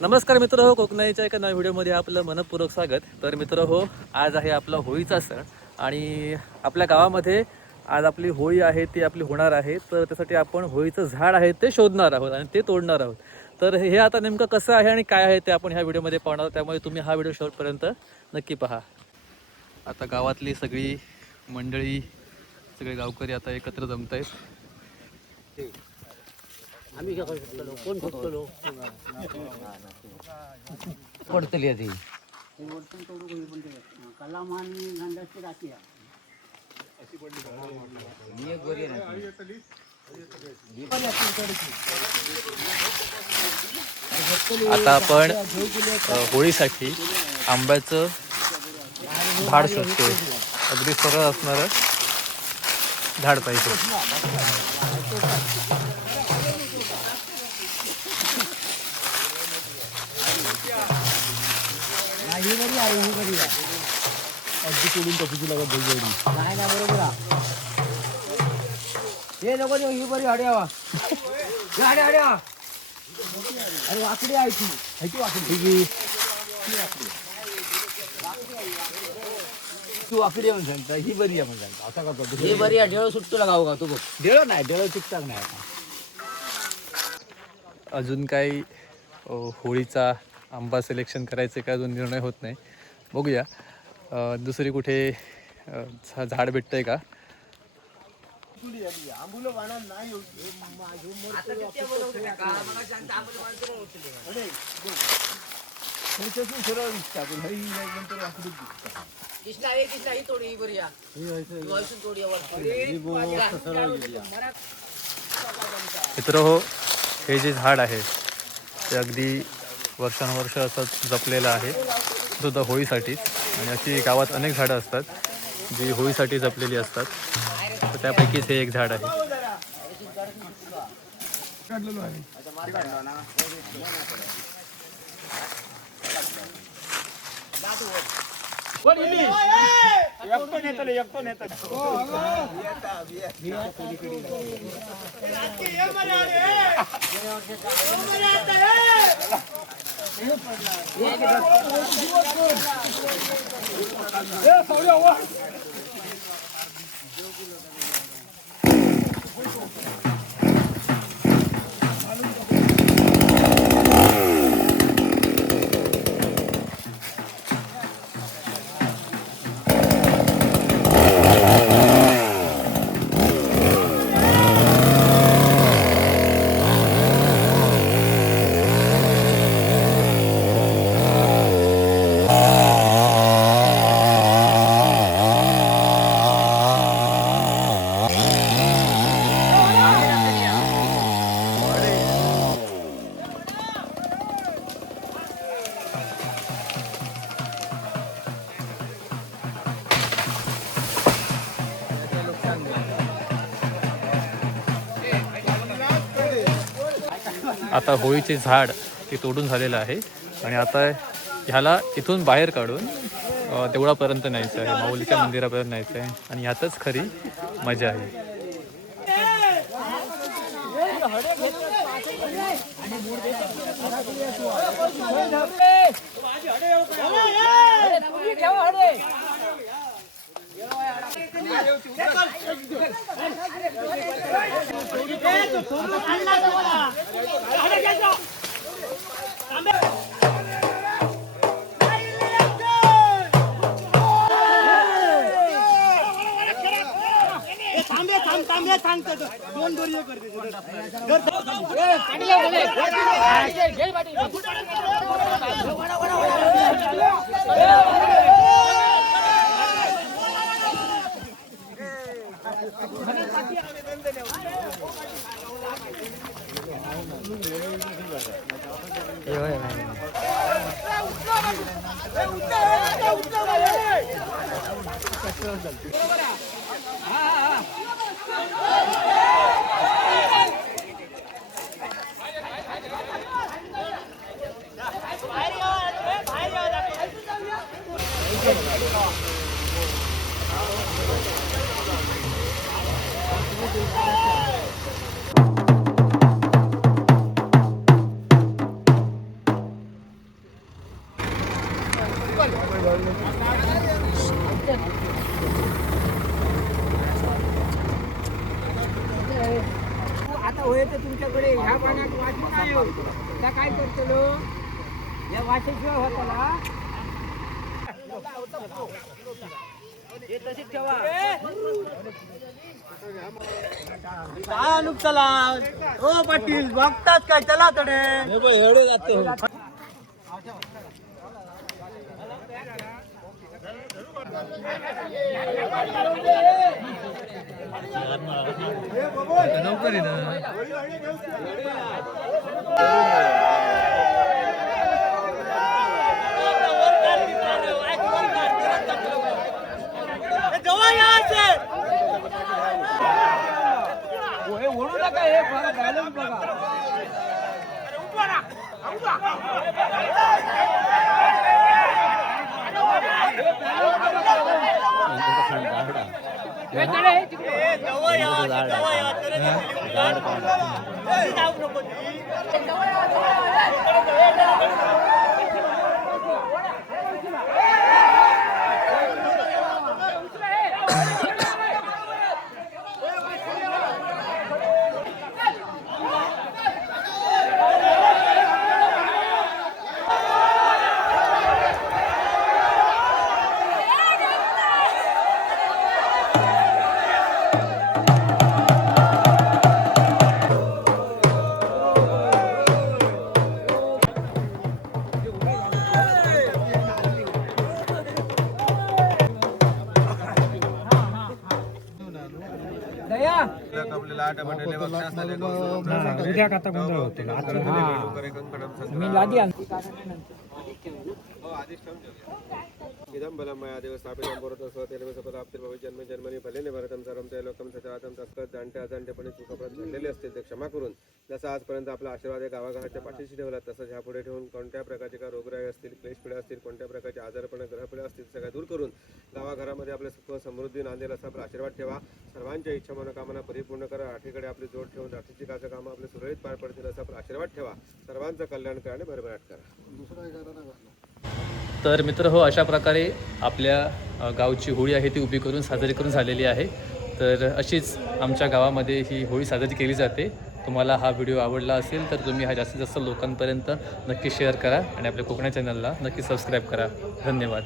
नमस्कार मित्र हो, कोकणाईच्या एका नव्या व्हिडिओमध्ये आपलं मनपूर्वक स्वागत. तर मित्र हो, आज आहे आपला होळीचा सण आणि आपल्या गावामध्ये आज आपली होळी आहे ती आपली होणार आहे. तर त्यासाठी आपण होळीचं झाड आहे ते शोधणार आहोत आणि ते तोडणार आहोत. तर हे आता नेमकं कसं आहे आणि काय आहे ते आपण ह्या व्हिडिओमध्ये पाहणार आहोत, त्यामुळे तुम्ही हा व्हिडिओ शेवटपर्यंत नक्की पहा. आता गावातली सगळी मंडळी, सगळे गावकरी आता एकत्र जमत आहेत. आम्ही काय करतो कोण ठोकतो पडतली आधी वर्तन तोडू कोणी पण कलाम आणि नंदाची राखी अशी पडली एक गोरी आता आपण होळीसाठी आंब्याचं झाड शोधतोय. अगदी सरळ असणारं झाड पाहिजे. ही बरी आहे ही बरी आहे अगदी तोडून टोपीची लागत नाही ना बरोबर हे नको देऊ ही बरी हड्यावा हाड्या हड्या अरे वाकडी आहे ती वाकडी तू वाकडी म्हणून सांगता ही बरी आहे म्हणून सांगता आता करतो ही बरी आहे. डेळ सुटतो गाव का तू बघ डेळ नाही डेळ चुकतात नाही. अजून काही होळीचा आंबा सिलेक्शन करायचे का अजून निर्णय होत नाही. बघूया दुसरी कुठे झाड भेटतंय का. मित्र हो, हे जे झाड आहे ते अगदी वर्षानुवर्ष असंच जपलेलं आहे सुद्धा होळीसाठीच. आणि अशी गावात अनेक झाडं असतात जी होळीसाठी जपलेली असतात. तर त्यापैकीच हे एक झाड आहे. आता होळीचे झाड ते तोडून झालेलं आहे आणि आता ह्याला इथून बाहेर काढून देवळापर्यंत न्यायचं आहे, माऊलीच्या मंदिरापर्यंत न्यायचं आहे. आणि ह्यातच खरी मजा आहे. आता होय तर तुमच्याकडे ह्या पाण्यात वाशी नाही होत. त्या काय करतलो या वाशीशिवाय होताला हे तशीच ठेवा. काय अनुप चला ओ पाटील बघतात काय चला तडे एवढे जातो. नोकरी ना ओढू नका हे बॅलन्स बघा. उद्या खाता गोंधळ होते मी लादी आणतो. इदं बलं मया देव स्थापितं पुरतः स्वतेर्वसपदाप्तिर्भवति जन्म जन्मनि फलेने भरतं सर्वं ते लोकं सचरातं तत्कत जाणते अजाणतेपणे चुकाप्रत घडलेले असतील ते क्षमा करून जसं आजपर्यंत आपला आशीर्वाद आहे गावागावाच्या पाठीशी ठेवला तसंच ह्या पुढे ठेवून कोणत्या प्रकारचे काय रोगराई असतील क्लेशपिढ्या असतील कोणत्या प्रकारचे आजारपण ग्रहपिढ्या असतील सगळ्या दूर करून गावाघरामध्ये आपले सुख समृद्धी नांदेल असा आपला आशीर्वाद ठेवा. सर्वांच्या इच्छा मनोकामना परिपूर्ण करा. राठीकडे आपली जोड ठेवून राठीची काचं कामं आपले सुरळीत पार पडतील असा आपला आशीर्वाद ठेवा. सर्वांचं कल्याण करा आणि भरभराट करा. तर मित्र हो, अशा प्रकारे आपल्या गावची होळी आहे ती उभी करून साजरी करून झालेली आहे. तर अशीच आमच्या गावामध्ये ही होळी साजरी केली जाते. तुम्हाला हा व्हिडिओ आवडला असेल तर तुम्ही हा जास्तीत जास्त लोकांपर्यंत नक्की शेअर करा आणि आपल्या कोकणा चॅनलला नक्की सबस्क्राईब करा. धन्यवाद.